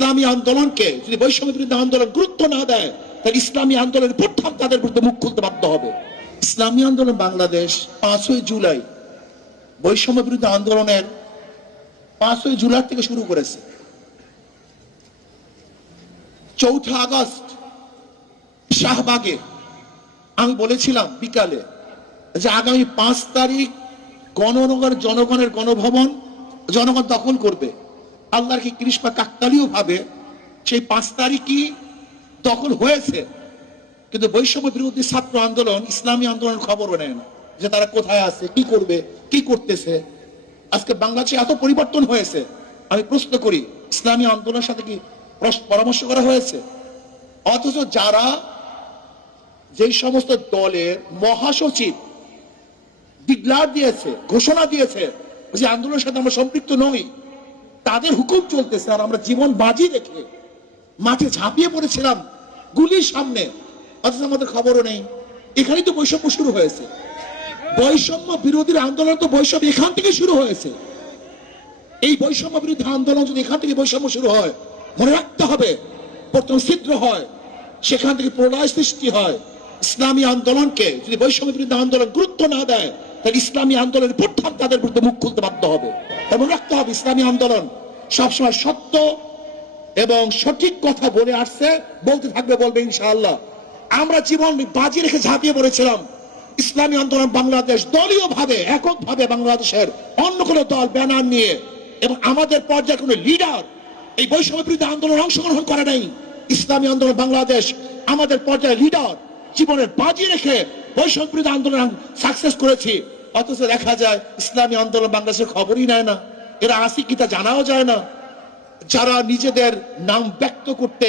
ইসলামী আন্দোলনকে যদি বৈষম্য বিরোধী আন্দোলন গুরুত্ব না দেয়, তাহলে ইসলামী আন্দোলনের প্রথম তাদের বিরুদ্ধে মুখ খুলতে বাধ্য হবে। ইসলামী আন্দোলন বাংলাদেশ 5ই জুলাই বৈষম্য বিরোধী আন্দোলনের 5ই জুলাই থেকে শুরু করেছে। 4 আগস্ট শাহবাগে আমি বলেছিলাম বিকালে যে আগামী 5 তারিখ জনগণের গণভবন জনগণ দখল করবে। আল্লাহর কি কৃষ্ণা কাকতালীয় ভাবে সেই 5 তারিখই দখল হয়েছে, কিন্তু বৈষম্য বিরোধী ছাত্র আন্দোলন ইসলামী আন্দোলনের খবরও নেয় না যে তারা কোথায় আছে, কি করবে, কি করতেছে। আজকে বাংলাদেশে এত পরিবর্তন হয়েছে, আমি প্রশ্ন করি ইসলামী আন্দোলনের সাথে কি পরামর্শ করা হয়েছে? অথচ যারা যেই সমস্ত দলের মহাসচিব ডিক্লার দিয়েছে, ঘোষণা দিয়েছে যে আন্দোলনের সাথে আমরা সম্পৃক্ত নই, তাদের হুকুম চলতেছে, আর আমরা জীবন বাজি রেখে মাঠে ঝাঁপিয়ে পড়েছিলাম গুলির সামনে, অথচ আমাদের খবরও নেই। এখানেই তো বৈষম্য শুরু হয়েছে। বৈষম্য বিরোধী আন্দোলন তো বৈষম্য এখান থেকে শুরু হয়েছে। এই বৈষম্য বিরোধী আন্দোলন যদি এখান থেকে বৈষম্য শুরু হয়, মনে রাখতে হবে প্রথম ছিদ্র হয়, সেখান থেকে প্রলয় সৃষ্টি হয়। ইসলামী আন্দোলনকে যদি বৈষম্য বিরোধী আন্দোলন গুরুত্ব না দেয়, তাহলে ইসলামী আন্দোলনের প্রথম তাদের বিরুদ্ধে মুখ খুলতে বাধ্য হবে। এবং রাখতে হবে ইসলামী আন্দোলন সবসময় সত্য এবং সঠিক কথা বলে আসছে, বলতে থাকবে, বলবে ইনশাআল্লাহ। আমরা জীবন বাজি রেখে ঝাঁপিয়ে পড়েছিলাম। ইসলামী আন্দোলন বাংলাদেশ দলীয় ভাবে এককভাবে বাংলাদেশের অন্য কোনো দল ব্যানার নিয়ে এবং আমাদের পর্যায়ে কোনো লিডার এই বৈষম্য বিরোধী আন্দোলনে অংশগ্রহণ করে নাই। ইসলামী আন্দোলন বাংলাদেশ আমাদের পর্যায়ে লিডার জীবনের বাজি রেখে বৈষম্য বিরোধী আন্দোলন সাকসেস করেছি। অথচ দেখা যায় ইসলামী আন্দোলন বাংলাদেশের খবরই নেয় না, এরা আসি কি তা জানাও যায় না। যারা নিজেদের নাম ব্যক্ত করতে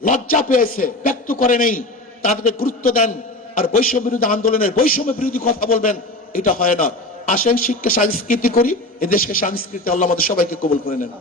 লজ্জা পেয়েছে, ব্যক্ত করে নেই, তাদেরকে গুরুত্ব দেন, আর বৈষম্য বিরোধী আন্দোলনের বৈষম্য বিরোধী কথা বলবেন, এটা হয় না। আসেন শিক্ষা সংস্কৃতি করি, এদেশকে সংস্কৃতি আল্লাহ আমাদের সবাইকে কবুল করে নেন।